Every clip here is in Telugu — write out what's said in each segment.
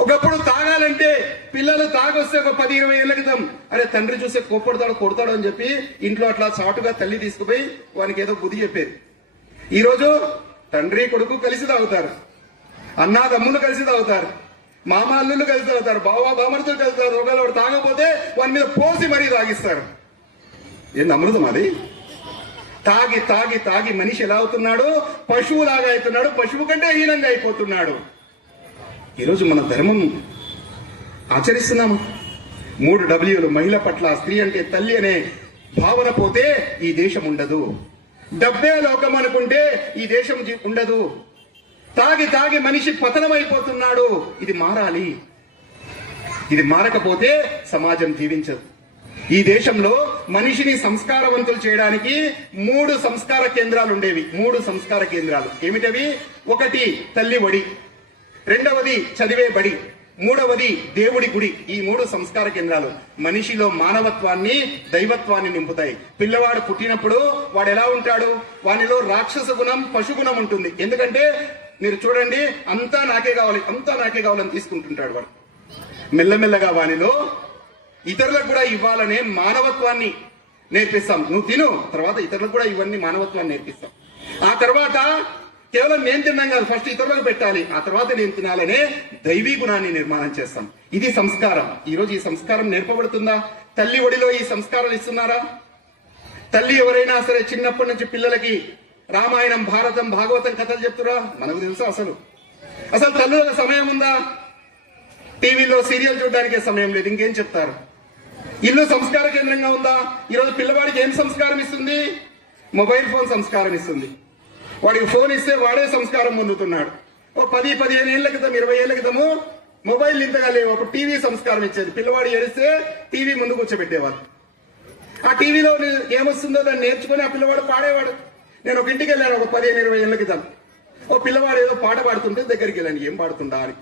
ఒకప్పుడు తాగాలంటే పిల్లలు తాగొస్తే ఒక 10-20 ఏళ్ల క్రితం అరే తండ్రి చూస్తే కోప్పడతాడు కొడతాడు అని చెప్పి ఇంట్లో అట్లా చాటుగా తల్లి తీసుకుపోయి వానికి ఏదో బుద్ధి చెప్పేది. ఈరోజు తండ్రి కొడుకు కలిసి తాగుతారు, అన్నాదమ్ములు కలిసి తాగుతారు, మామ అల్లుళ్ళు కలిసి తాగుతారు, బావ బామర్తులు కలిసి తాగుతారు. ఒకవేళ వాడు తాగకపోతే వాని మీద పోసి మరీ తాగిస్తారు. ఏంది అమృతం అది? తాగి తాగి తాగి మనిషి ఎలా అవుతున్నాడు? పశువులాగా అవుతున్నాడు, పశువు కంటే హీనంగా అయిపోతున్నాడు. ఈరోజు మన ధర్మం ఆచరిస్తున్నాము. 3 Wలు మహిళ పట్ల, స్త్రీ అంటే తల్లి అనే భావన పోతే ఈ దేశం ఉండదు. డబ్బే లోకం అనుకుంటే ఈ దేశం ఉండదు. తాగి తాగి మనిషి పతనమైపోతున్నాడు. ఇది మారాలి. ఇది మారకపోతే సమాజం జీవించదు. ఈ దేశంలో మనిషిని సంస్కారవంతులు చేయడానికి 3 సంస్కార కేంద్రాలు ఉండేవి. 3 సంస్కార కేంద్రాలు ఏమిటవి? 1 తల్లి ఒడి, 2వది చదివే బడి, 3వది దేవుడి గుడి. ఈ 3 సంస్కార కేంద్రాలు మనిషిలో మానవత్వాన్ని, దైవత్వాన్ని నింపుతాయి. పిల్లవాడు పుట్టినప్పుడు వాడు ఎలా ఉంటాడు? వానిలో రాక్షస గుణం, పశుగుణం ఉంటుంది. ఎందుకంటే మీరు చూడండి, అంతా నాకే కావాలి, అంతా నాకే కావాలని తీసుకుంటుంటాడు వాడు. మెల్లమెల్లగా వానిలో ఇతరులకు కూడా ఇవ్వాలనే మానవత్వాన్ని నేర్పిస్తాం. నువ్వు తిను, తర్వాత ఇతరులకు కూడా ఇవన్నీ మానవత్వాన్ని నేర్పిస్తాం. ఆ తర్వాత కేవలం నేను తిన్నాం కాదు, ఫస్ట్ ఇతరులకు పెట్టాలి, ఆ తర్వాత నేను తినాలనే దైవీ గుణాన్ని నిర్మాణం చేస్తాం. ఇది సంస్కారం. ఈరోజు ఈ సంస్కారం నేర్పబడుతుందా? తల్లి ఒడిలో ఈ సంస్కారాలు ఇస్తున్నారా? తల్లి ఎవరైనా సరే చిన్నప్పటి నుంచి పిల్లలకి రామాయణం, భారతం, భాగవతం కథలు చెప్తురా? మనకు తెలుసా? అసలు తల్లులకు సమయం ఉందా? టీవీలో సీరియల్ చూడడానికే సమయం లేదు, ఇంకేం చెప్తారు? ఇల్లు సంస్కార కేంద్రంగా ఉందా? ఈరోజు పిల్లవాడికి ఏం సంస్కారం ఇస్తుంది? మొబైల్ ఫోన్ సంస్కారం ఇస్తుంది. వాడికి ఫోన్ ఇస్తే వాడే సంస్కారం పొందుతున్నాడు. ఓ 10-15 ఏళ్ల క్రితం, 20 ఏళ్ల క్రితము మొబైల్ ఇంతగా లేవు. అప్పుడు టీవీ సంస్కారం ఇచ్చేది. పిల్లవాడు ఏడిస్తే టీవీ ముందు కూర్చోబెట్టేవాడు. ఆ టీవీలో ఏమొస్తుందో దాన్ని నేర్చుకుని ఆ పిల్లవాడు పాడేవాడు. నేను ఒక ఇంటికి వెళ్ళాను ఒక 15-20 ఏళ్ల క్రితం. ఓ పిల్లవాడు ఏదో పాట పాడుతుంటే దగ్గరికి వెళ్ళాను, ఏం పాడుతుండా అని.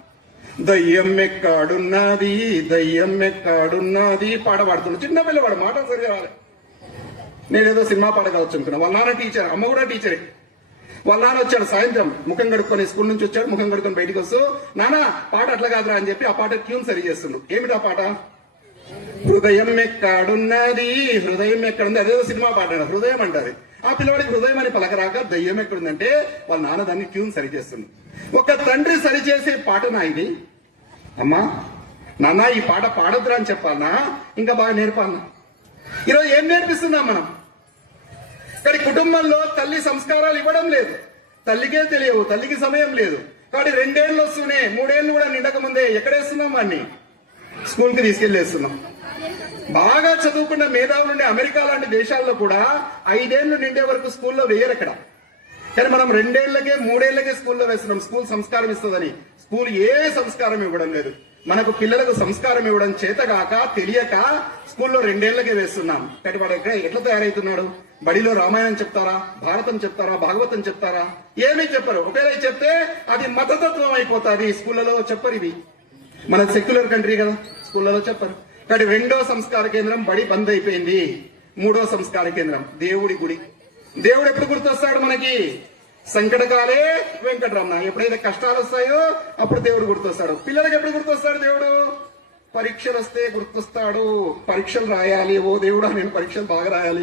దయ్యం ఎక్కడున్నది, దయ్యం ఎక్కడున్నది పాట పాడుతున్నాడు. చిన్న పిల్లవాడు, మాట సరిగా రాలే. నేనేదో సినిమా పాట కావచ్చు అనుకున్నా. వాళ్ళ నాన్న టీచర్, అమ్మ కూడా టీచరే. వాళ్ళ నాన్న వచ్చాడు సాయంత్రం, ముఖం కడుక్కొని, స్కూల్ నుంచి వచ్చాడు, ముఖం కడుక్కొని బయటకు వస్తూ, నాన్న పాట అట్లా కాదురా అని చెప్పి ఆ పాట ట్యూన్ సరి చేస్తుండు. ఏమిటా పాట? హృదయం ఎక్కడున్నది, హృదయం ఎక్కడుంది. అదేదో సినిమా పాట, హృదయం అంటారు. ఆ పిల్లవాడికి హృదయం అని పలకరాక దయ్యం ఎక్కడుందంటే వాళ్ళ నాన్న దాన్ని ట్యూన్ సరి చేస్తుంది. ఒక తండ్రి సరిచేసే పాటనా ఇది? అమ్మా నాన్న ఈ పాట పాడొద్దురా అని చెప్పాలనా, ఇంకా బాగా నేర్పాలనా? ఈరోజు ఏం నేర్పిస్తున్నాం మనం? కానీ కుటుంబంలో తల్లి సంస్కారాలు ఇవ్వడం లేదు. తల్లికే తెలియవు, తల్లికి సమయం లేదు. కాబట్టి 2 ఏళ్ళు వస్తూనే 3 ఏళ్ళు కూడా నిండక ముందే ఎక్కడేస్తున్నాం వాడిని? స్కూల్కి తీసుకెళ్లేస్తున్నాం. బాగా చదువుకున్న మేధావులు ఉండే అమెరికా లాంటి దేశాల్లో కూడా 5 ఏళ్ళు నిండే వరకు స్కూల్లో వేయరు అక్కడ. కానీ మనం 2 ఏళ్లకే 3 ఏళ్లకే స్కూల్లో వేస్తున్నాం. స్కూల్ సంస్కారం ఇస్తుందని. స్కూల్ ఏ సంస్కారం ఇవ్వడం లేదు. మనకు పిల్లలకు సంస్కారం ఇవ్వడం చేతగాక, తెలియక స్కూల్లో 2 ఏళ్లకే వేస్తున్నాం. కాబట్టి వాడు ఎట్లా తయారవుతున్నాడు? బడిలో రామాయణం చెప్తారా, భారతం చెప్తారా, భాగవతం చెప్తారా? ఏమీ చెప్పరు. ఒకవేళ చెప్తే అది మతతత్వం అయిపోతుంది. స్కూళ్ళలో చెప్పరు. ఇది మన సెక్యులర్ కంట్రీ కదా, స్కూళ్ళలో చెప్పరు. కాబట్టి 2వ సంస్కార కేంద్రం బడి బంద్ అయిపోయింది. 3వ సంస్కార కేంద్రం దేవుడి గుడి. దేవుడు ఎప్పుడు గుర్తొస్తాడు మనకి? సంకటకాలే వెంకటరమణ. ఎప్పుడైతే కష్టాలు వస్తాయో అప్పుడు దేవుడు గుర్తొస్తాడు. పిల్లలకు ఎప్పుడు గుర్తొస్తాడు దేవుడు? పరీక్షలు వస్తే గుర్తొస్తాడు. పరీక్షలు రాయాలి. ఓ దేవుడా నేను పరీక్షలు బాగా రాయాలి,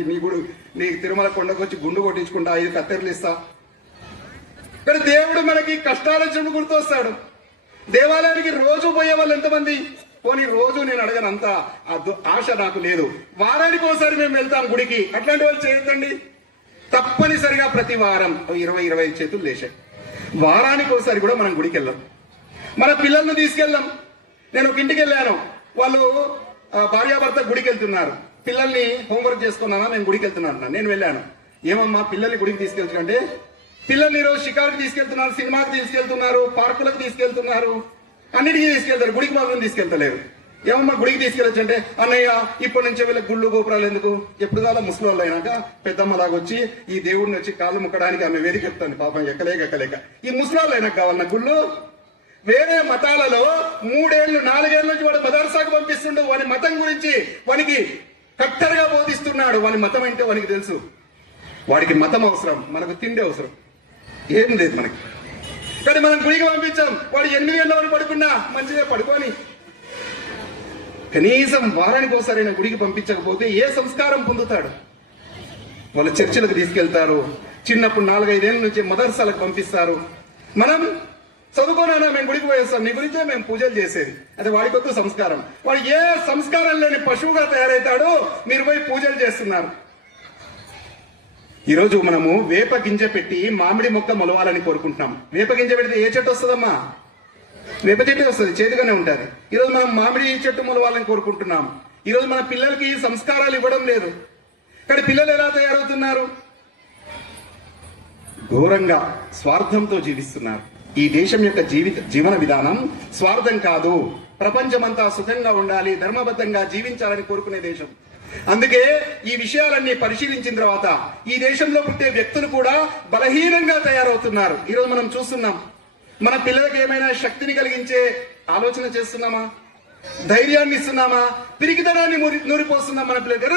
నీకు తిరుమల కొండకు వచ్చి గుండు కొట్టించుకుంటా, 5 కత్తెరలు ఇస్తా. కానీ దేవుడు మనకి కష్టాలు వచ్చినప్పుడు గుర్తొస్తాడు. దేవాలయానికి రోజు పోయే వాళ్ళు ఎంతమంది? పోనీ రోజు నేను అడగను, అంత ఆశ నాకు లేదు. వారానికి ఒకసారి మేము వెళ్తాం గుడికి. అట్లాంటి వాళ్ళు చేయొద్దండి. తప్పనిసరిగా ప్రతి వారం 20-25 చేతులు లేచాయి. వారానికి ఒకసారి కూడా మనం గుడికి వెళ్ళాం. మన పిల్లలను తీసుకెళ్ళాం. నేను ఒక ఇంటికి వెళ్ళాను. వాళ్ళు భార్యాభర్త గుడికి వెళ్తున్నారు. పిల్లల్ని హోంవర్క్ చేసుకున్నానా, నేను గుడికి వెళ్తున్నాను. నేను వెళ్ళాను. ఏమమ్మా పిల్లల్ని గుడికి తీసుకెళ్తుంటే, పిల్లల్ని ఈరోజు షికారుకి తీసుకెళ్తున్నారు, సినిమాకి తీసుకెళ్తున్నారు, పార్కులకు తీసుకెళ్తున్నారు, అన్నిటికీ తీసుకెళ్తారు. గుడికి మాత్రం తీసుకెళ్తలేరు. ఏమమ్మా గుడికి తీసుకెళ్ళొచ్చు అంటే, అన్నయ్య ఇప్పటి నుంచే వీళ్ళకి గుళ్ళు గోపురాలు ఎందుకు? ఎప్పుడు కాలం ముసలి వాళ్ళు అయినాక పెద్దమ్మలాగా వచ్చి ఈ దేవుడిని వచ్చి కాళ్ళు ముక్కడానికి ఆమె వేదిక చెప్తాను. పాపం ఎక్కలేక ఈ ముసలి వాళ్ళు అయినాక కావాలన్న గుళ్ళు. వేరే మతాలలో 3 ఏళ్ళు 4 ఏళ్ళ నుంచి వాడు మదర్సాకు పంపిస్తుండు. వాని మతం గురించి వానికి కట్టరగా బోధిస్తున్నాడు. వాని మతం అంటే వానికి తెలుసు. వాడికి మతం అవసరం, మనకు తిండి అవసరం. ఏం లేదు మనకి. కానీ మనం గుడికి పంపించాం. వాడు 8 గంటల వరకు పడుకున్నా మంచిదే పడుకోని. కనీసం వారానికి ఒకసారైనా గుడికి పంపించకపోతే ఏ సంస్కారం పొందుతాడు? వాళ్ళ చర్చిలకు తీసుకెళ్తారు. చిన్నప్పుడు 4-5 ఏళ్ళ నుంచి మదర్సాలకు పంపిస్తారు. మనం చదువుకోనైనా మేము గుడికి పోయేస్తాం, నీ గురించే మేము పూజలు చేసేది. అది వాడికొద్దు సంస్కారం. వాడు ఏ సంస్కారం లేని పశువుగా తయారవుతాడో మీరు పోయి పూజలు చేస్తున్నారు. ఈరోజు మనము వేప గింజ పెట్టి మామిడి మొక్క మొలవాలని కోరుకుంటున్నాం. వేప గింజ పెడితే ఏ చెట్టు వస్తుందమ్మా? వేప చెట్టు వస్తుంది, చేతిగానే ఉంటుంది. ఈరోజు మనం మామిడి చెట్టు మొలవాలని కోరుకుంటున్నాం. ఈరోజు మన పిల్లలకి సంస్కారాలు ఇవ్వడం లేదు. కానీ పిల్లలు ఎలా తయారవుతున్నారు? ఘోరంగా స్వార్థంతో జీవిస్తున్నారు. ఈ దేశం యొక్క జీవన విధానం స్వార్థం కాదు. ప్రపంచమంతా సుఖంగా ఉండాలి, ధర్మబద్ధంగా జీవించాలని కోరుకునే దేశం. అందుకే ఈ విషయాలన్నీ పరిశీలించిన తర్వాత ఈ దేశంలో పుట్టే వ్యక్తులు కూడా బలహీనంగా తయారవుతున్నారు. ఈరోజు మనం చూస్తున్నాం. మన పిల్లలకు ఏమైనా శక్తిని కలిగించే ఆలోచన చేస్తున్నామా? ధైర్యాన్ని ఇస్తున్నామా? పిరికితనాన్ని నూరిపోస్తున్నాం మన పిల్లలకి.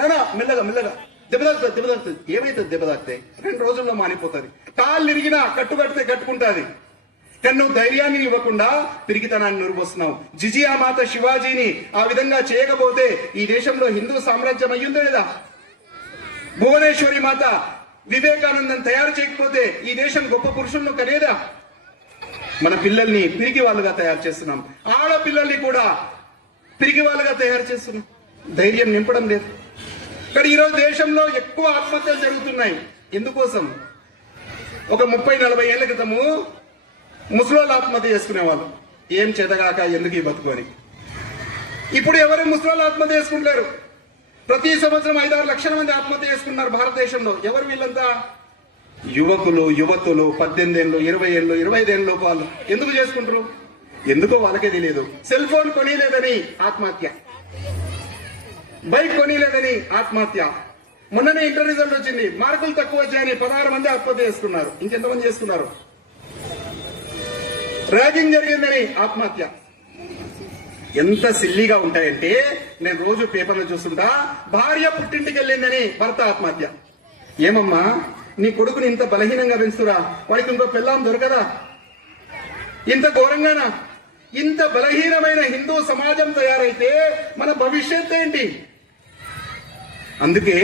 నానా మెల్లగా మెల్లగా దెబ్బతాకుతుంది. ఏమైతుంది? దెబ్బతాకితే 2 రోజుల్లో మానిపోతుంది. కాళ్ళు ఇరిగినా కట్టుకడితే కట్టుకుంటుంది. కానీ నువ్వు ధైర్యాన్ని ఇవ్వకుండా పిరికితనాన్ని నూరిపోస్తున్నావు. జిజియా మాత శివాజీని ఆ విధంగా చేయకపోతే ఈ దేశంలో హిందూ సామ్రాజ్యం అయ్యిందో లేదా? భువనేశ్వరి మాత వివేకానందం తయారు చేయకపోతే ఈ దేశం గొప్ప పురుషులను కనేదా? మన పిల్లల్ని పిరికి వాళ్ళుగా తయారు చేస్తున్నాం. ఆడపిల్లల్ని కూడా పిరికి వాళ్ళుగా తయారు చేస్తున్నాం. ధైర్యం నింపడం లేదు. కానీ ఈరోజు దేశంలో ఎక్కువ ఆత్మహత్యలు జరుగుతున్నాయి. ఎందుకోసం? ఒక 30-40 ఏళ్ల క్రితము ముసలోళ్ళు ఆత్మహత్య చేసుకునేవాళ్ళు. ఏం చేతగాక ఎందుకు ఈ బతుకొని. ఇప్పుడు ఎవరు ముసలోళ్ళు ఆత్మహత్య చేసుకుంటారు? ప్రతి సంవత్సరం 5-6 లక్షల మంది ఆత్మహత్య చేసుకున్నారు భారతదేశంలో. ఎవరు వీళ్ళంతా? యువకులు, యువతులు, 18 ఏళ్ళు, 20 ఏళ్ళు, 25 ఏళ్ళ లోపు వాళ్ళు. ఎందుకు చేసుకుంటారు? ఎందుకో వాళ్ళకే తెలియదు. సెల్ ఫోన్ కొనిలేదని ఆత్మహత్య, బైక్ కొనిలేదని ఆత్మహత్య. మొన్ననే ఇంటర్ రిజల్ట్ వచ్చింది, మార్కులు తక్కువ వచ్చాయని 16 మంది ఆత్మహత్య చేసుకున్నారు. ఇంకెంతమంది చేసుకున్నారు? ర్యాగింగ్ జరిగిందని ఆత్మహత్య. ఎంత సిల్లీగా ఉంటాయంటే, నేను రోజు పేపర్లో చూస్తుంటా, భార్య పుట్టింటికి వెళ్ళిందని భర్త ఆత్మహత్య. ఏమమ్మా నీ కొడుకుని ఇంత బలహీనంగా పెంచుతురా? వాడికి ఇంకో పిల్లం దొరకదా? ఇంత ఘోరంగానా? ఇంత బలహీనమైన హిందూ సమాజం తయారైతే మన భవిష్యత్ ఏంటి? అందుకే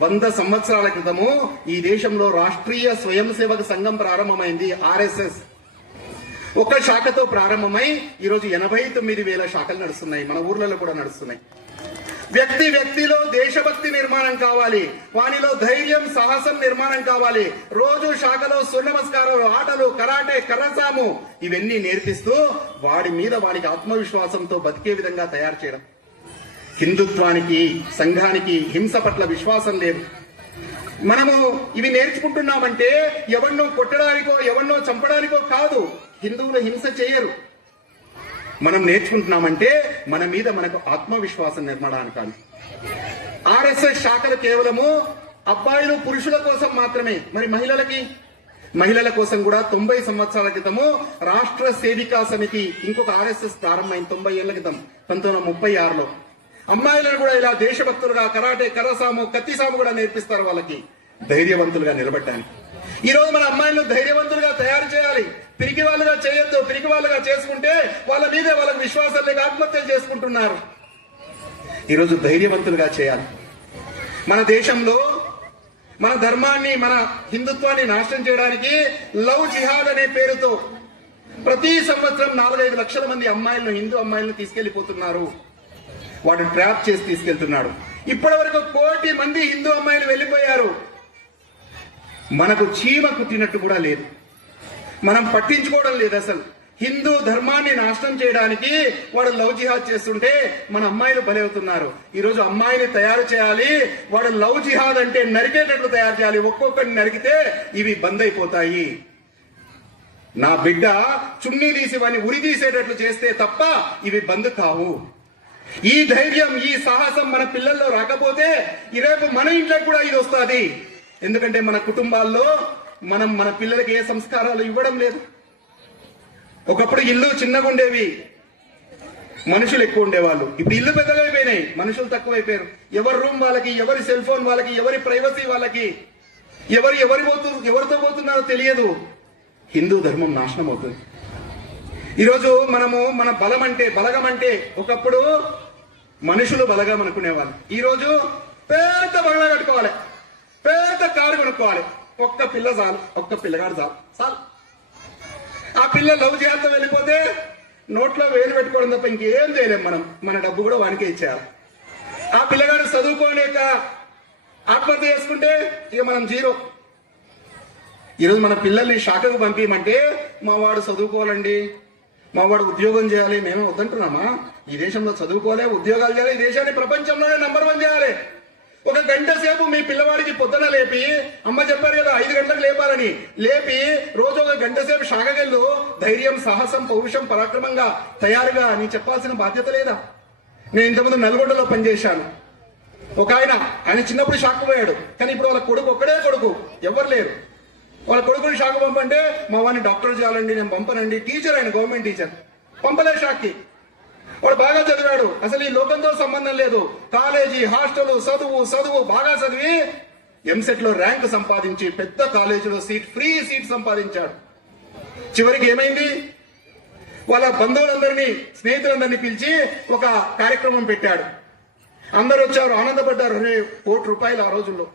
100 సంవత్సరాల క్రితము ఈ దేశంలో రాష్ట్రీయ స్వయం సేవక సంఘం ప్రారంభమైంది. RSS ఒక శాఖతో ప్రారంభమై ఈరోజు 89,000 శాఖలు నడుస్తున్నాయి. మన ఊర్లలో కూడా నడుస్తున్నాయి. వ్యక్తిలో దేశభక్తి నిర్మాణం కావాలి. వానిలో ధైర్యం, సాహసం నిర్మాణం కావాలి. రోజు శాఖలో సూర్య నమస్కారాలు, ఆటలు, కరాటే, కర్రసాము ఇవన్నీ నేర్పిస్తూ వాడి మీద వానికి ఆత్మవిశ్వాసంతో బతికే విధంగా తయారు చేయడం. హిందుత్వానికి, సంఘానికి హింస పట్ల విశ్వాసం లేదు. మనము ఇవి నేర్చుకుంటున్నామంటే ఎవరినో కొట్టడానికో ఎవరినో చంపడానికో కాదు. హిందువులు హింస చేయరు. మనం నేర్చుకుంటున్నామంటే మన మీద మనకు ఆత్మవిశ్వాసం నిర్మాణానికి. RSS శాఖలు కేవలము అబ్బాయిలు, పురుషుల కోసం మాత్రమే. మరి మహిళల కోసం కూడా 90 సంవత్సరాల క్రితము రాష్ట్ర సేవికా సమితి ఇంకొక RSS ప్రారంభమైంది. 90 ఏళ్ల క్రితం 1936లో. అమ్మాయిలను కూడా ఇలా దేశభక్తులుగా కరాటే, కర్రసాము, కత్తిసాము కూడా నేర్పిస్తారు. వాళ్ళకి ధైర్యవంతులుగా నిలబెట్టాలి. ఈ రోజు మన అమ్మాయిలను ధైర్యవంతులుగా తయారు చేయాలి. పిరికి వాళ్ళుగా చేయొద్దు. పిరికి వాళ్ళుగా చేసుకుంటే వాళ్ళ మీదే వాళ్ళకి విశ్వాసం లేక ఆత్మహత్యలు చేసుకుంటున్నారు. ఈరోజు ధైర్యవంతులుగా చేయాలి. మన దేశంలో మన ధర్మాన్ని, మన హిందుత్వాన్ని నాశనం చేయడానికి లవ్ జిహాద్ అనే పేరుతో ప్రతి సంవత్సరం 4-5 లక్షల మంది అమ్మాయిలను, హిందూ అమ్మాయిలను తీసుకెళ్లిపోతున్నారు. వాడు ట్రాప్ చేసి తీసుకెళ్తున్నాడు. ఇప్పటి వరకు 1 కోటి మంది హిందూ అమ్మాయిలు వెళ్లిపోయారు. మనకు చీమ కుట్టినట్టు కూడా లేదు. మనం పట్టించుకోవడం లేదు. అసలు హిందూ ధర్మాన్ని నాశనం చేయడానికి వాడు లవ్ జిహాద్ చేస్తుంటే మన అమ్మాయిలు బలవుతున్నారు. ఈ రోజు అమ్మాయిని తయారు చేయాలి. వాడు లవ్ జిహాద్ అంటే నరికేటట్లు తయారు చేయాలి. ఒక్కొక్కరిని నరికితే ఇవి బంద్ అయిపోతాయి. నా బిడ్డ చున్నీ తీసి వాడిని ఉరి తీసేటట్లు చేస్తే తప్ప ఇవి బంద్ కావు. ఈ ధైర్యం, ఈ సాహసం మన పిల్లల్లో రాకపోతే రేపు మన ఇంట్లోకి కూడా ఇది వస్తుంది. ఎందుకంటే మన కుటుంబాల్లో మనం మన పిల్లలకి ఏ సంస్కారాలు ఇవ్వడం లేదు. ఒకప్పుడు ఇల్లు చిన్నగా ఉండేవి, మనుషులు ఎక్కువ ఉండేవాళ్ళు. ఇప్పుడు ఇల్లు పెద్దగైపోయినాయి, మనుషులు తక్కువైపోయారు. ఎవరి రూమ్ వాళ్ళకి, ఎవరి సెల్ ఫోన్ వాళ్ళకి, ఎవరి ప్రైవసీ వాళ్ళకి, ఎవరితో పోతున్నారో తెలియదు. హిందూ ధర్మం నాశనం అవుతుంది. ఈరోజు మనము మన బలగం అంటే ఒకప్పుడు మనుషులు బలగం అనుకునేవాళ్ళు. ఈరోజు పెద్ద బంగ్లా కట్టుకోవాలి, పెద్ద కారు కొనుక్కోవాలి, ఒక్క పిల్ల చాలు, ఒక్క పిల్లగాడు చాలు. ఆ పిల్ల లవ్ చేయాలతో వెళ్ళిపోతే నోట్లో వేలు పెట్టుకోవడం తప్ప ఇంకేం చేయలేం మనం. మన డబ్బు కూడా వానికే ఇచ్చేయాలి. ఆ పిల్లగాడు చదువుకోలేక ఆత్మహత్య చేసుకుంటే ఇక మనం జీరో. ఈరోజు మన పిల్లల్ని శాఖకు పంపించమంటే మా వాడు చదువుకోవాలండి, మా వాడు ఉద్యోగం చేయాలి, మేమే వద్దంటున్నామా? ఈ దేశంలో చదువుకోవాలి, ఉద్యోగాలు చేయాలి, ఈ దేశాన్ని ప్రపంచంలోనే నంబర్ 1 చేయాలి. ఒక గంట సేపు మీ పిల్లవాడికి పొద్దున లేపి, అమ్మ చెప్పారు కదా 5 గంటలకు లేపాలని, లేపి రోజు ఒక గంట సేపు శాఖకెళ్ళు ధైర్యం, సాహసం, పౌరుషం, పరాక్రమంగా తయారుగా నీ చెప్పాల్సిన బాధ్యత లేదా? నేను ఇంతకుముందు నల్గొండలో పనిచేశాను. ఒక ఆయన చిన్నప్పుడు షాక్ పోయాడు, కానీ ఇప్పుడు వాళ్ళ కొడుకు ఒక్కడే కొడుకు, ఎవరు లేరు. వాళ్ళ కొడుకుని షాక్ పంపంటే మా వాడిని డాక్టర్ చేయాలండి, నేను పంపనండి. టీచర్, ఆయన గవర్నమెంట్ టీచర్, పంపలే షాక్కి. వాడు బాగా చదివాడు, అసలు ఈ లోకంతో సంబంధం లేదు. కాలేజీ, హాస్టల్, చదువు బాగా చదివి ఎంసెట్ లో ర్యాంక్ సంపాదించి పెద్ద కాలేజీలో ఫ్రీ సీట్ సంపాదించాడు. చివరికి ఏమైంది? వాళ్ళ బంధువులందరినీ, స్నేహితులందరినీ పిలిచి ఒక కార్యక్రమం పెట్టాడు. అందరూ వచ్చారు, ఆనందపడ్డారు. ₹1,00,00,000 ఆ రోజుల్లో.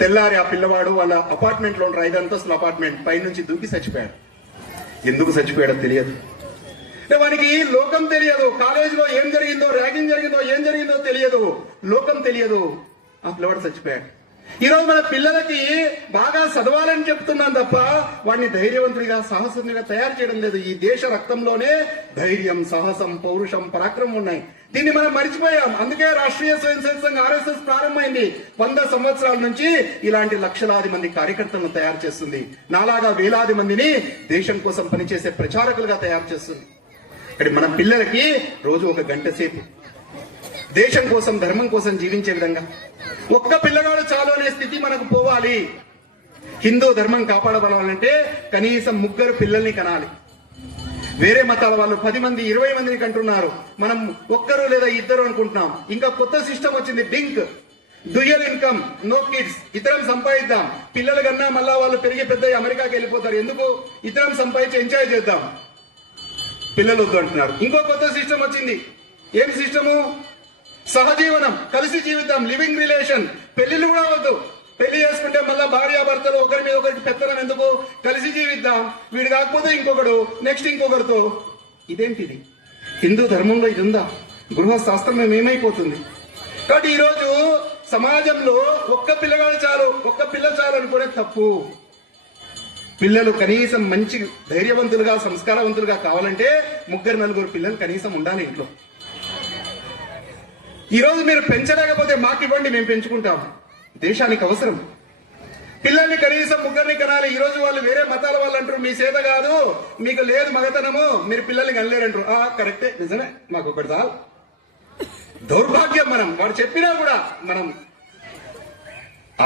తెల్లారి ఆ పిల్లవాడు వాళ్ళ అపార్ట్మెంట్ లో 5 అంతస్తుల అపార్ట్మెంట్ పైనుంచి దూకి చచ్చిపోయాడు. ఎందుకు చచ్చిపోయాడో తెలియదు. వానికి లోకం తెలియదు, కాలేజీలో ఏం జరిగిందో, ర్యాగింగ్ జరిగిందో, ఏం జరిగిందో తెలియదు, లోకం తెలియదు. ఆ పిల్లవాడు చచ్చిపోయాడు. ఈరోజు మన పిల్లలకి బాగా చదవాలని చెప్తున్నాం తప్ప వాడిని ధైర్యవంతుడిగా, సాహసునిగా తయారు చేయడం లేదు. ఈ దేశ రక్తంలోనే ధైర్యం, సాహసం, పౌరుషం, పరాక్రమం ఉన్నాయి. దీన్ని మనం మర్చిపోయాం. అందుకే రాష్ట్రీయ స్వయం సేవక సంఘ్ RSS ప్రారంభమైంది. 100 సంవత్సరాల నుంచి ఇలాంటి లక్షలాది మంది కార్యకర్తలను తయారు చేస్తుంది. నాలాగా వేలాది మందిని దేశం కోసం పనిచేసే ప్రచారకులుగా తయారు చేస్తుంది. ఇక్కడ మన పిల్లలకి రోజు ఒక గంట సేపు దేశం కోసం, ధర్మం కోసం జీవించే విధంగా ఒక్క పిల్లగాడు చాలు అనే స్థితి మనకు పోవాలి. హిందూ ధర్మం కాపాడబడాలంటే కనీసం 3 పిల్లల్ని కనాలి. వేరే మతాల వాళ్ళు 10 మంది, 20 మందిని కంటున్నారు. మనం 1 లేదా 2 అనుకుంటున్నాం. ఇంకా కొత్త సిస్టమ్ వచ్చింది, DINK, dual income, no kids. ఇతరం సంపాదిద్దాం, పిల్లలు కన్నా మళ్ళా వాళ్ళు పెరిగి పెద్ద అమెరికాకి వెళ్ళిపోతారు. ఎందుకు? ఇతరం సంపాదించి ఎంజాయ్ చేద్దాం, పిల్లలు వద్దు అంటున్నారు. ఇంకో కొత్త సిస్టమ్ వచ్చింది. ఏం సిస్టము? సహజీవనం, కలిసి జీవితం, లివింగ్ రిలేషన్. పెళ్లిళ్ళు కూడా వద్దు. పెళ్లి చేసుకుంటే మళ్ళా భార్యాభర్తలు ఒకరి మీద ఒకరికి పెత్తనం ఎందుకు? కలిసి జీవిద్దాం, వీడు కాకపోతే ఇంకొకడు, నెక్స్ట్ ఇంకొకరితో. ఇదేంటిది? హిందూ ధర్మంలో ఇది ఉందా? గృహశాస్త్రం ఏమైపోతుంది? కాబట్టి ఈరోజు సమాజంలో ఒక్క పిల్లగాడు చాలు, ఒక్క పిల్ల చాలు అనుకునే తప్పు. పిల్లలు కనీసం మంచి ధైర్యవంతులుగా, సంస్కారవంతులుగా కావాలంటే 3-4 పిల్లలు కనీసం ఉండాలి ఇంట్లో. ఈరోజు మీరు పెంచలేకపోతే మాకు ఇవ్వండి, మేము పెంచుకుంటాం. దేశానికి అవసరం. పిల్లల్ని కనీసం 3 కనాలి. ఈ రోజు వాళ్ళు వేరే మతాల వాళ్ళు అంటారు, మీ చేత కాదు, మీకు లేదు మగతనము, మీరు పిల్లల్ని కనలేరంటారు. కరెక్టే, నిజమే, మాకు ఒకటి చాలు. దౌర్భాగ్యం. వాడు చెప్పినా కూడా మనం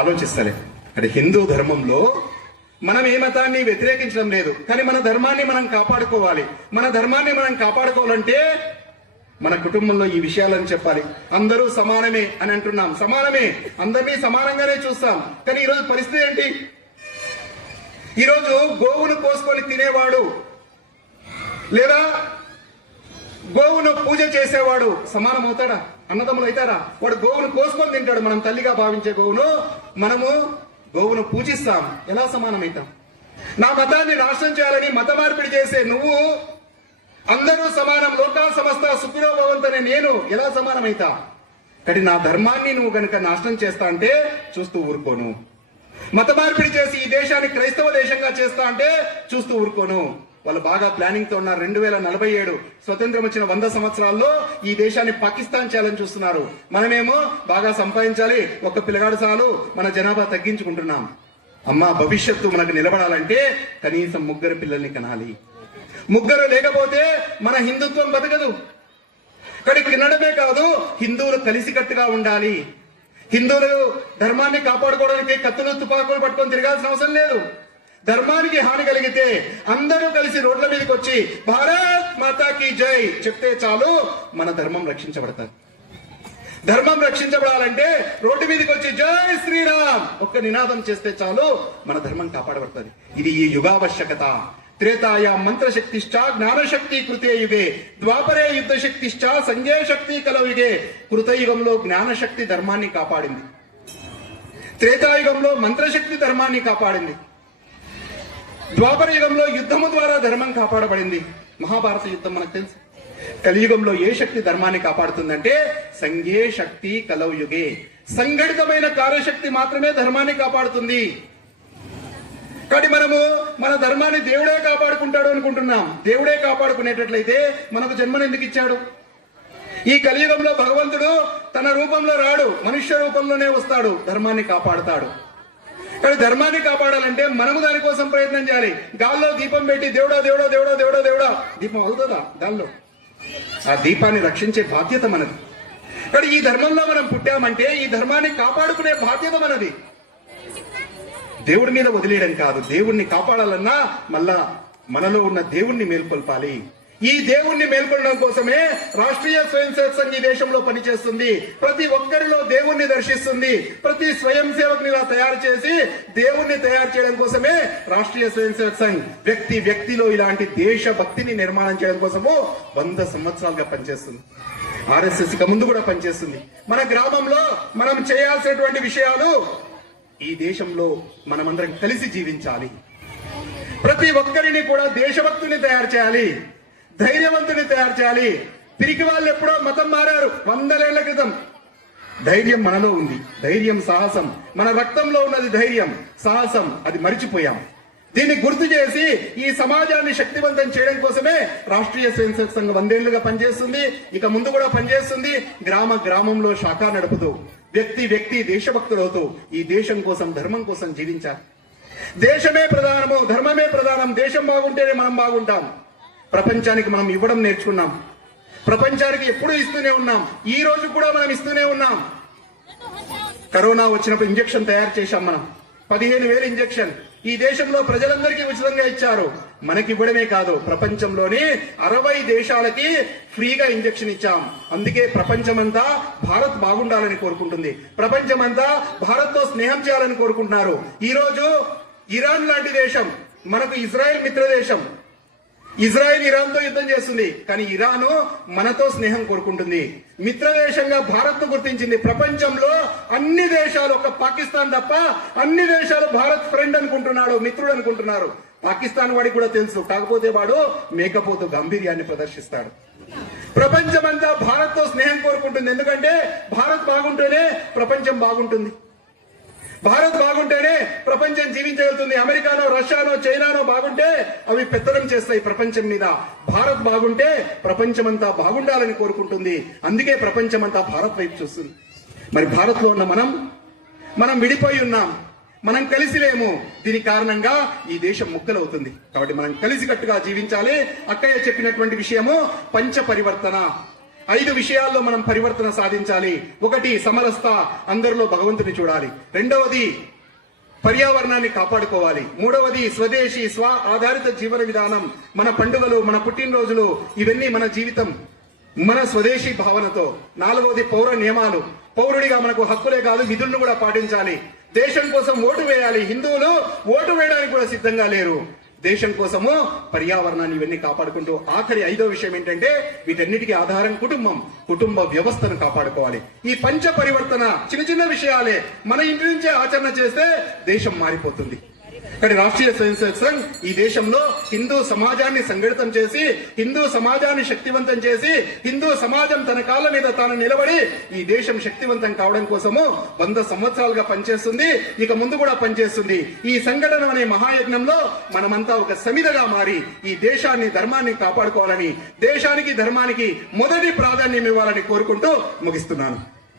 ఆలోచిస్తలే. అంటే హిందూ ధర్మంలో మనం ఏ మతాన్ని వ్యతిరేకించడం లేదు, కానీ మన ధర్మాన్ని మనం కాపాడుకోవాలి. మన ధర్మాన్ని మనం కాపాడుకోవాలంటే మన కుటుంబంలో ఈ విషయాలని చెప్పాలి. అందరూ సమానమే అని అంటున్నాం, సమానమే, అందరినీ సమానంగానే చూస్తాం. కానీ ఈరోజు పరిస్థితి ఏంటి? ఈరోజు గోవును కోసుకొని తినేవాడు లేదా గోవును పూజ చేసేవాడు సమానం అవుతాడా? అన్నదమ్ములు అవుతారా? వాడు గోవును కోసుకొని తింటాడు. మనం తల్లిగా భావించే గోవును మనము గోవును పూజిస్తాం. ఎలా సమానమైతాం? నా మతాన్ని నాశనం చేయాలని మత మార్పిడి చేసే నువ్వు అందరూ సమానం, లోకా సమస్త సుఖినో భవంతనే నేను ఎలా సమానమైతా? కానీ నా ధర్మాన్ని నువ్వు గనుక నాశనం చేస్తా అంటే చూస్తూ ఊరుకోను. మత మార్పిడి చేసి ఈ దేశాన్ని క్రైస్తవ దేశంగా చేస్తా అంటే చూస్తూ ఊరుకోను. వాళ్ళు బాగా ప్లానింగ్ తో ఉన్నారు. 2047 స్వతంత్రం వచ్చిన 100 సంవత్సరాల్లో ఈ దేశాన్ని పాకిస్తాన్ చేయాలని చూస్తున్నారు. మనమేమో బాగా సంపాదించాలి, ఒక్క పిల్లగాడు చాలు, మన జనాభా తగ్గించుకుంటున్నాం. అమ్మా, భవిష్యత్తు మనకు నిలబడాలంటే కనీసం 3 పిల్లల్ని కనాలి. 3 లేకపోతే మన హిందుత్వం బతకదు. కానీ తినడమే కాదు, హిందువులు కలిసికట్టుగా ఉండాలి. హిందువులు ధర్మాన్ని కాపాడుకోవడానికి కత్తులు, తుపాకులు పట్టుకొని తిరగాల్సిన అవసరం లేదు. ధర్మానికి హాని కలిగితే అందరూ కలిసి రోడ్ల మీదకి వచ్చి భారత్ మాతా కీ జై చెప్తే చాలు, మన ధర్మం రక్షించబడతారు. ధర్మం రక్షించబడాలంటే రోడ్డు మీదకి వచ్చి జై శ్రీరామ్ ఒక్క నినాదం చేస్తే చాలు మన ధర్మం కాపాడబడుతుంది. ఇది ఈ యుగావశ్యకత. త్రేతాయా మంత్రశక్తిశ్చ జ్ఞానశక్తి కృతే యుగే ద్వాపరే యుద్ధశక్తిశ్చ సంజయ శక్తి కలయుగే. కృతయుగంలో జ్ఞానశక్తి ధర్మాన్ని కాపాడింది, త్రేతాయుగంలో మంత్రశక్తి ధర్మాన్ని కాపాడింది, ద్వాపర యుగంలో యుద్ధము ద్వారా ధర్మం కాపాడబడింది. మహాభారత యుద్ధం మనకు తెలుసు. కలియుగంలో ఏ శక్తి ధర్మాన్ని కాపాడుతుందంటే సంఘే శక్తి కలయుగే. సంఘటితమైన కార్యశక్తి మాత్రమే ధర్మాన్ని కాపాడుతుంది. కానీ మనము మన ధర్మాన్ని దేవుడే కాపాడుకుంటాడు అనుకుంటున్నాం. దేవుడే కాపాడుకునేటట్లయితే మనకు జన్మను ఎందుకు ఇచ్చాడు? ఈ కలియుగంలో భగవంతుడు తన రూపంలో రాడు, మనుష్య రూపంలోనే వస్తాడు, ధర్మాన్ని కాపాడుతాడు. కానీ ధర్మాన్ని కాపాడాలంటే మనము దానికోసం ప్రయత్నం చేయాలి. గాల్లో దీపం పెట్టి దేవుడా దేవుడా దేవుడా దేవుడా దేవుడా దీపం అవుతుందా? గాల్లో ఆ దీపాన్ని రక్షించే బాధ్యత మనది. కానీ ఈ ధర్మంలో మనం పుట్టామంటే ఈ ధర్మాన్ని కాపాడుకునే బాధ్యత మనది. దేవుడి మీద వదిలేయడం కాదు, దేవుణ్ణి కాపాడాలన్నా మళ్ళా మనలో ఉన్న దేవుణ్ణి మేల్కొల్పాలి. ఈ దేవుణ్ణి మేల్కొనడం కోసమే రాష్ట్రీయ స్వయం సేవక్ సంఘ్ ఈ దేశంలో పనిచేస్తుంది. ప్రతి ఒక్కరిలో దేవుణ్ణి దర్శిస్తుంది. ప్రతి స్వయం సేవకుని ఇలా తయారు చేసి దేవుణ్ణి తయారు చేయడం కోసమే రాష్ట్రీయ స్వయం సేవక్ సంఘ్ వ్యక్తిలో ఇలాంటి దేశభక్తిని నిర్మాణం చేయడం కోసము 100 సంవత్సరాలుగా పనిచేస్తుంది. RSS ఇక ముందు కూడా పనిచేస్తుంది. మన గ్రామంలో మనం చేయాల్సినటువంటి విషయాలు ఈ దేశంలో మనమందరం కలిసి జీవించాలి. ప్రతి ఒక్కరిని కూడా దేశభక్తుని తయారు చేయాలి, ధైర్యవంతుని తయారు చేయాలి. పిరికి వాళ్ళు ఎప్పుడో మతం మారారు 100 ఏళ్ల క్రితం. ధైర్యం మనలో ఉంది, ధైర్యం సాహసం మన రక్తంలో ఉన్నది. ధైర్యం సాహసం అది మరిచిపోయాం. దీన్ని గుర్తు చేసి ఈ సమాజాన్ని శక్తివంతం చేయడం కోసమే రాష్ట్రీయ స్వయం సేవక్ సంఘ్ 100 ఏళ్లుగా పనిచేస్తుంది. ఇక ముందు కూడా పనిచేస్తుంది. గ్రామంలో శాఖ నడుపుతూ వ్యక్తి దేశభక్తులవుతూ ఈ దేశం కోసం ధర్మం కోసం జీవించాలి. దేశమే ప్రధానము, ధర్మమే ప్రధానం. దేశం బాగుంటేనే మనం బాగుంటాం. ప్రపంచానికి మనం ఇవ్వడం నేర్చుకున్నాం. ప్రపంచానికి ఎప్పుడూ ఇస్తూనే ఉన్నాం. ఈ రోజు కూడా మనం ఇస్తూనే ఉన్నాం. కరోనా వచ్చినప్పుడు ఇంజెక్షన్ తయారు చేశాం మనం. 15,000 ఇంజెక్షన్ ఈ దేశంలో ప్రజలందరికీ ఉచితంగా ఇచ్చారు. మనకి ఇవ్వడమే కాదు, ప్రపంచంలోని 60 దేశాలకి ఫ్రీగా ఇంజెక్షన్ ఇచ్చాం. అందుకే ప్రపంచమంతా భారత్ బాగుండాలని కోరుకుంటుంది. ప్రపంచమంతా భారత్ తో స్నేహం చేయాలని కోరుకుంటున్నారు. ఈ రోజు ఇరాన్ లాంటి దేశం మనకు ఇజ్రాయెల్ మిత్ర దేశం. ఇజ్రాయెల్ ఇరాన్ తో యుద్ధం చేస్తుంది, కానీ ఇరాను మనతో స్నేహం కోరుకుంటుంది. మిత్రదేశంగా భారత్ ను గుర్తించింది. ప్రపంచంలో అన్ని దేశాలు, ఒక పాకిస్తాన్ తప్ప అన్ని దేశాలు భారత్ ఫ్రెండ్ అనుకుంటున్నాడు, మిత్రుడు అనుకుంటున్నారు. పాకిస్తాన్ వాడికి కూడా తెలుసు, కాకపోతే వాడు మేకపోతు గాంభీర్యాన్ని ప్రదర్శిస్తాడు. ప్రపంచమంతా భారత్ తో స్నేహం కోరుకుంటుంది. ఎందుకంటే భారత్ బాగుంటేనే ప్రపంచం బాగుంటుంది. భారత్ బాగుంటేనే ప్రపంచం జీవించగలుగుతుంది. అమెరికానో రష్యానో చైనానో బాగుంటే అవి పెత్తనం చేస్తాయి ప్రపంచం మీద. భారత్ బాగుంటే ప్రపంచమంతా బాగుండాలని కోరుకుంటుంది. అందుకే ప్రపంచమంతా భారత్ వైపు చూస్తుంది. మరి భారత్ లో ఉన్న మనం విడిపోయి ఉన్నాం, మనం కలిసి లేము. దీని కారణంగా ఈ దేశం ముక్కలవుతుంది. కాబట్టి మనం కలిసికట్టుగా జీవించాలి. అక్కయ్య చెప్పినటువంటి విషయము పంచ పరివర్తన. 5 విషయాల్లో మనం పరివర్తన సాధించాలి. 1 సమరసత, అందరిలో భగవంతుని చూడాలి. 2వది పర్యావరణాన్ని కాపాడుకోవాలి. 3వది స్వదేశీ స్వ ఆధారిత జీవన విధానం. మన పండుగలు, మన పుట్టినరోజులు ఇవన్నీ మన జీవితం మన స్వదేశీ భావనతో. 4వది పౌర నియమాలు. పౌరుడిగా మనకు హక్కులే కాదు విధులను కూడా పాటించాలి. దేశం కోసం ఓటు వేయాలి. హిందువులు ఓటు వేయడానికి కూడా సిద్ధంగా లేరు. దేశం కోసము పర్యావరణాన్ని ఇవన్నీ కాపాడుకుంటూ ఆఖరి 5వ విషయం ఏంటంటే వీటన్నిటికీ ఆధారం కుటుంబ వ్యవస్థను కాపాడుకోవాలి. ఈ పంచ పరివర్తన చిన్న విషయాలే మన ఇంటి నుంచే ఆచరణ చేస్తే దేశం మారిపోతుంది. కానీ రాష్ట్రీయ స్వయం సేవక్ సంఘ్ ఈ దేశంలో హిందూ సమాజాన్ని సంఘటితం చేసి, హిందూ సమాజాన్ని శక్తివంతం చేసి, హిందూ సమాజం తన కాళ్ళ మీద తాను నిలబడి ఈ దేశం శక్తివంతం కావడం కోసము 100 సంవత్సరాలుగా పనిచేస్తుంది. ఇక ముందు కూడా పనిచేస్తుంది. ఈ సంఘటన అనే మహాయజ్ఞంలో మనమంతా ఒక సమిధగా మారి ఈ దేశాన్ని, ధర్మాన్ని కాపాడుకోవాలని, దేశానికి ధర్మానికి మొదటి ప్రాధాన్యం ఇవ్వాలని కోరుకుంటూ ముగిస్తున్నాను.